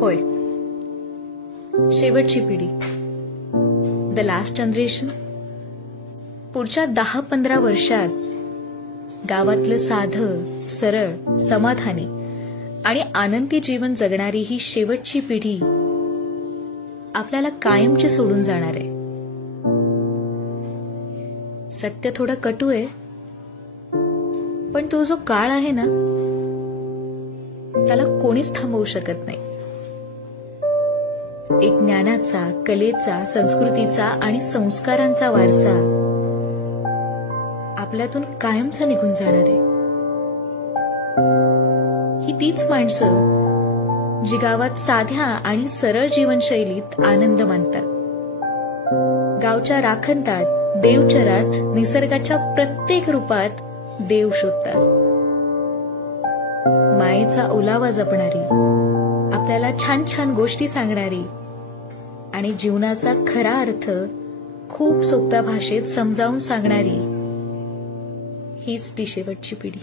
होय, शेवटची पिढी, द लास्ट जनरेशन. पुढच्या 10-15 वर्षात गावातलं साधं, सरळ, समाधानी आणि आनंदी जीवन जगणारी ही शेवटची पिढी आपल्याला कायमची सोडून जाणार आहे. सत्य थोडं कटू आहे, पण तो जो काळ आहे ना, त्याला कोणीच थांबवू शकत नाही. एक ज्ञानाचा, कलेचा, संस्कृतीचा आणि संस्कारांचा वारसा आपल्यातून कायमचा निघून जाणार आहे. ही तीच माणसं जी गावात साध्या आणि सरळ जीवनशैलीत आनंद मानतात, गावच्या राखणदार देवचरात निसर्गाच्या प्रत्येक रूपात देव शोधतात, मायेचा ओलावा जपणारी, आपल्याला छान छान गोष्टी सांगणारी आणि जीवनाचा खरा अर्थ खूप सोप्या भाषेत समजावून सांगणारी हीच ती शेवटची पिढी.